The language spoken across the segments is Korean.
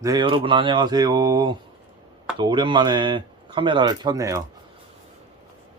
네, 여러분 안녕하세요. 또 오랜만에 카메라를 켰네요.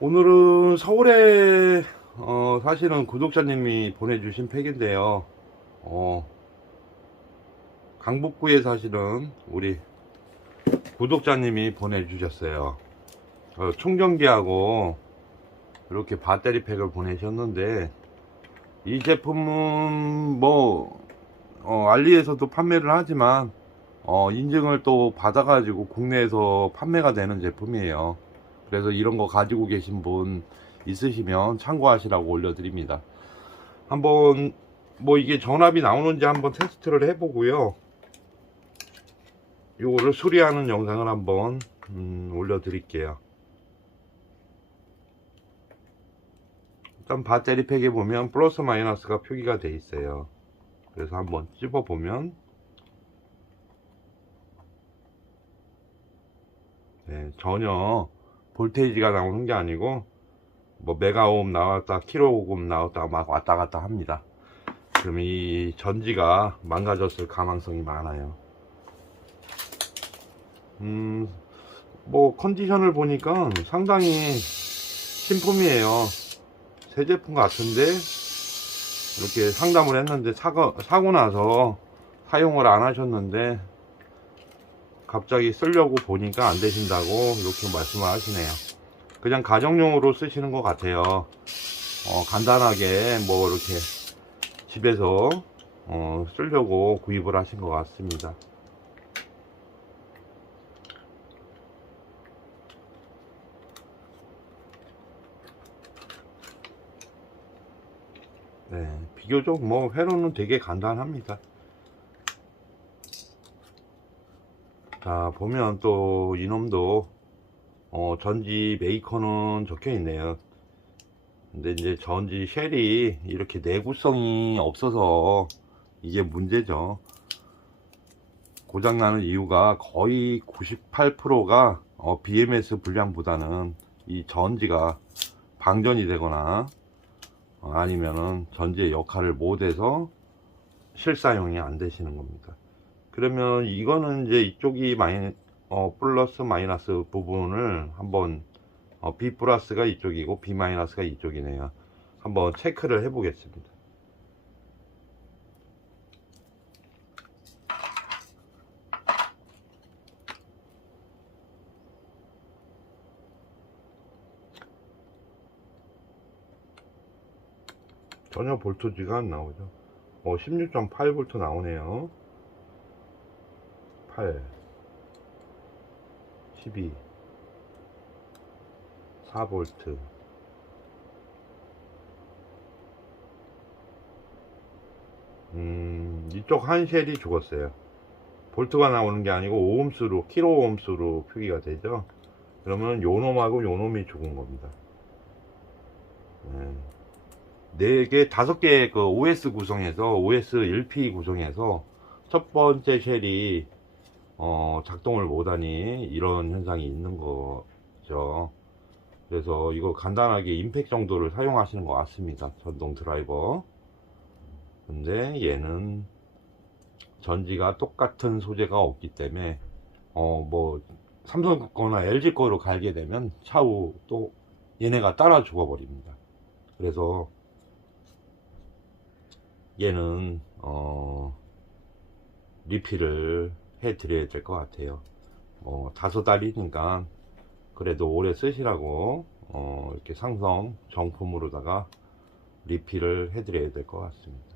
오늘은 서울에 어, 사실은 구독자님이 보내주신 팩인데요. 어, 강북구에 사실은 우리 구독자님이 보내주셨어요. 어, 충전기하고 이렇게 배터리 팩을 보내셨는데 이 제품은 뭐 어, 알리에서도 판매를 하지만 어, 인증을 또 받아가지고 국내에서 판매가 되는 제품이에요. 그래서 이런 거 가지고 계신 분 있으시면 참고하시라고 올려드립니다. 한번 뭐 이게 전압이 나오는지 한번 테스트를 해보고요. 요거를 수리하는 영상을 한번 음, 올려드릴게요. 일단 배터리 팩에 보면 플러스 마이너스가 표기가 돼 있어요. 그래서 한번 찝어 보면 네, 전혀 볼테이지가 나오는 게 아니고 뭐 메가옴 나왔다 킬로옴 나왔다 막 왔다 갔다 합니다. 그럼 이 전지가 망가졌을 가능성이 많아요. 음, 뭐 컨디션을 보니까 상당히 신품이에요. 새 제품 같은데 이렇게 상담을 했는데 사고, 사고 나서 사용을 안 하셨는데 갑자기 쓰려고 보니까 안 되신다고 이렇게 말씀을 하시네요. 그냥 가정용으로 쓰시는 것 같아요. 어, 간단하게 뭐 이렇게 집에서 어, 쓰려고 구입을 하신 것 같습니다. 네, 비교적 뭐 회로는 되게 간단합니다. 자, 보면 또 이놈도 어, 전지 메이커는 적혀 있네요. 근데 이제 전지 쉘이 이렇게 내구성이 없어서 이게 문제죠. 고장나는 이유가 거의 98%가 어, BMS 불량보다는 이 전지가 방전이 되거나 어, 아니면은 전지의 역할을 못해서 실사용이 안 되시는 겁니다. 그러면 이거는 이제 이쪽이 마이, 어, 플러스 마이너스 부분을 한번 어, B 플러스가 이쪽이고 B 마이너스가 이쪽이네요. 한번 체크를 해 보겠습니다. 전혀 볼트지가 안 나오죠. 어, 16.8V 나오네요. 8 12 4V 음, 이쪽 한 쉘이 죽었어요. 볼트가 나오는 게 아니고 오음수로 킬로 오음수로 표기가 되죠. 그러면 요놈하고 요놈이 죽은 겁니다. 네. 네 개, 다섯 개의 그 OS 구성에서 OS 1P 구성에서 첫 번째 쉘이 어, 작동을 못하니 이런 현상이 있는 거죠. 그래서 이거 간단하게 임팩 정도를 사용하시는 것 같습니다. 전동 드라이버. 근데 얘는 전지가 똑같은 소재가 없기 때문에 어, 뭐 삼성 거나 LG 거로 갈게 되면 차후 또 얘네가 따라 죽어버립니다. 그래서 얘는 어, 리필을 해 드려야 될 것 같아요. 뭐 다섯 달이니까 그래도 오래 쓰시라고 어, 이렇게 상성 정품으로다가 리필을 해 드려야 될 것 같습니다.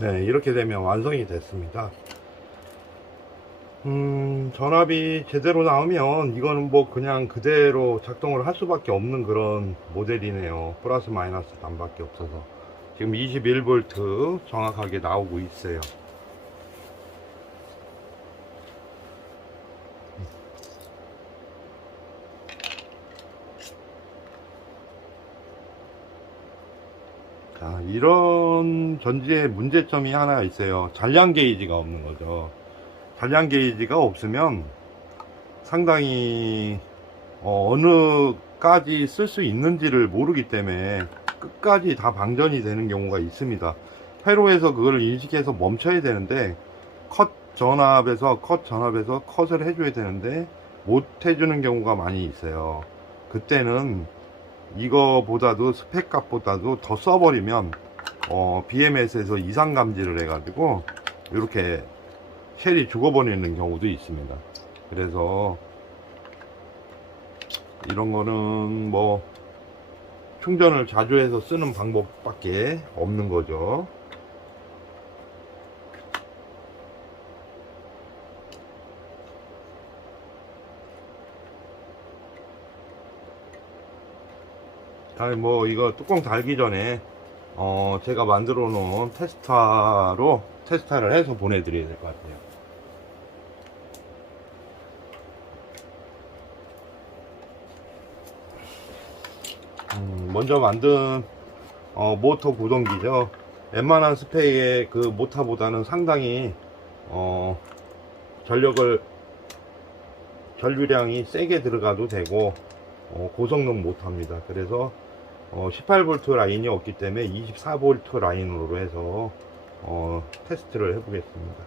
네, 이렇게 되면 완성이 됐습니다. 음, 전압이 제대로 나오면 이거는 뭐 그냥 그대로 작동을 할 수밖에 없는 그런 모델이네요. 플러스 마이너스 단밖에 없어서. 지금 21V 정확하게 나오고 있어요. 자, 이런 전지의 문제점이 하나 있어요. 잔량 게이지가 없는 거죠. 잔량 게이지가 없으면 상당히 어, 어느까지 쓸 수 있는지를 모르기 때문에 끝까지 다 방전이 되는 경우가 있습니다. 회로에서 그걸 인식해서 멈춰야 되는데 컷 전압에서 컷 전압에서 컷을 해줘야 되는데 못 해주는 경우가 많이 있어요. 그때는 이거보다도 스펙 값보다도 더 써버리면 어, BMS에서 이상 감지를 해가지고 이렇게 쉘이 죽어버리는 경우도 있습니다. 그래서 이런 거는 뭐 충전을 자주 해서 쓰는 방법밖에 없는 거죠. 아니 뭐 이거 뚜껑 달기 전에 어 제가 만들어 놓은 테스타로 테스타를 해서 보내드려야 될 것 같아요. 음, 먼저 만든 어, 모터 구동기죠. 웬만한 스펙의 그 모터보다는 상당히 어, 전력을 전류량이 세게 들어가도 되고 어, 고성능 모터입니다. 그래서 어, 18V 라인이 없기 때문에 24V 라인으로 해서 어, 테스트를 해보겠습니다.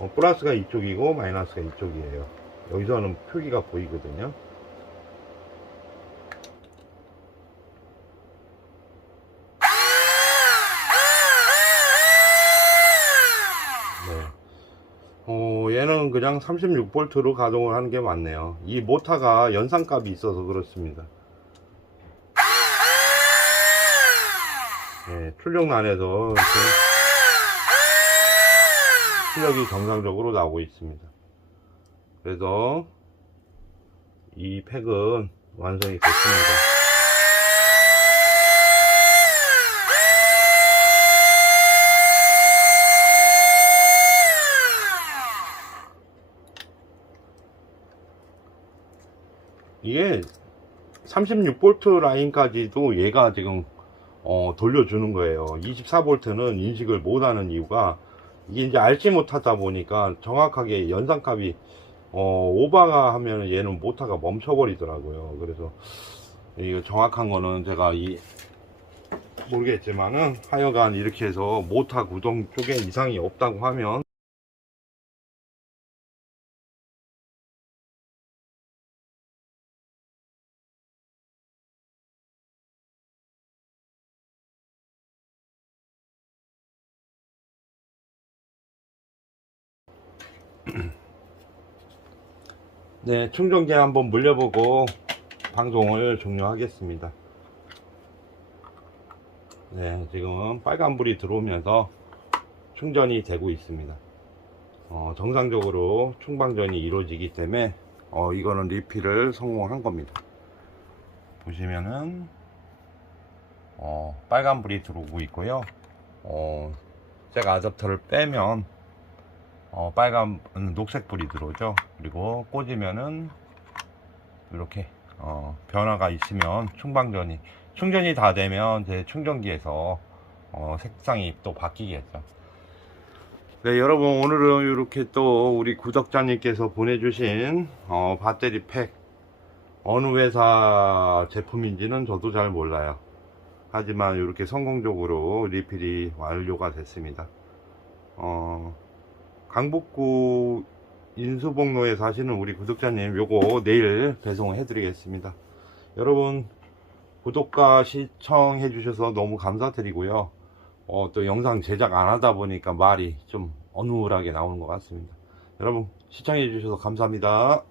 어, 플러스가 이쪽이고 마이너스가 이쪽이에요. 여기서는 표기가 보이거든요. 네. 어, 얘는 그냥 36V로 가동을 하는 게 맞네요. 이 모터가 연산값이 있어서 그렇습니다. 네, 출력란에서 이렇게 출력이 정상적으로 나오고 있습니다. 그래서 이 팩은 완성이 됐습니다. 이게 36V 라인까지도 얘가 지금 어, 돌려주는 거예요. 24V는 인식을 못하는 이유가 이게 이제 알지 못하다 보니까 정확하게 연산값이 어, 오버가 하면 얘는 모터가 멈춰버리더라고요. 그래서 이거 정확한 거는 제가 이 모르겠지만은 하여간 이렇게 해서 모터 구동 쪽에 이상이 없다고 하면 네, 충전기 한번 물려보고 방송을 종료하겠습니다. 네, 지금 빨간불이 들어오면서 충전이 되고 있습니다. 어, 정상적으로 충방전이 이루어지기 때문에 어, 이거는 리필을 성공한 겁니다. 보시면은 어, 빨간불이 들어오고 있고요. 어, 제가 아답터를 빼면 어, 빨간 음, 녹색 불이 들어오죠. 그리고 꽂으면은 이렇게 어, 변화가 있으면 충방전이 충전이 다 되면 제 충전기에서 어, 색상이 또 바뀌겠죠. 네, 여러분 오늘은 이렇게 또 우리 구독자님께서 보내주신 어, 배터리 팩 어느 회사 제품인지는 저도 잘 몰라요. 하지만 이렇게 성공적으로 리필이 완료가 됐습니다. 어, 강북구 인수봉로에 사시는 우리 구독자님 요거 내일 배송해 드리겠습니다. 여러분 구독과 시청해 주셔서 너무 감사드리고요. 어, 또 영상 제작 안 하다 보니까 말이 좀 어눌하게 나오는 것 같습니다. 여러분 시청해 주셔서 감사합니다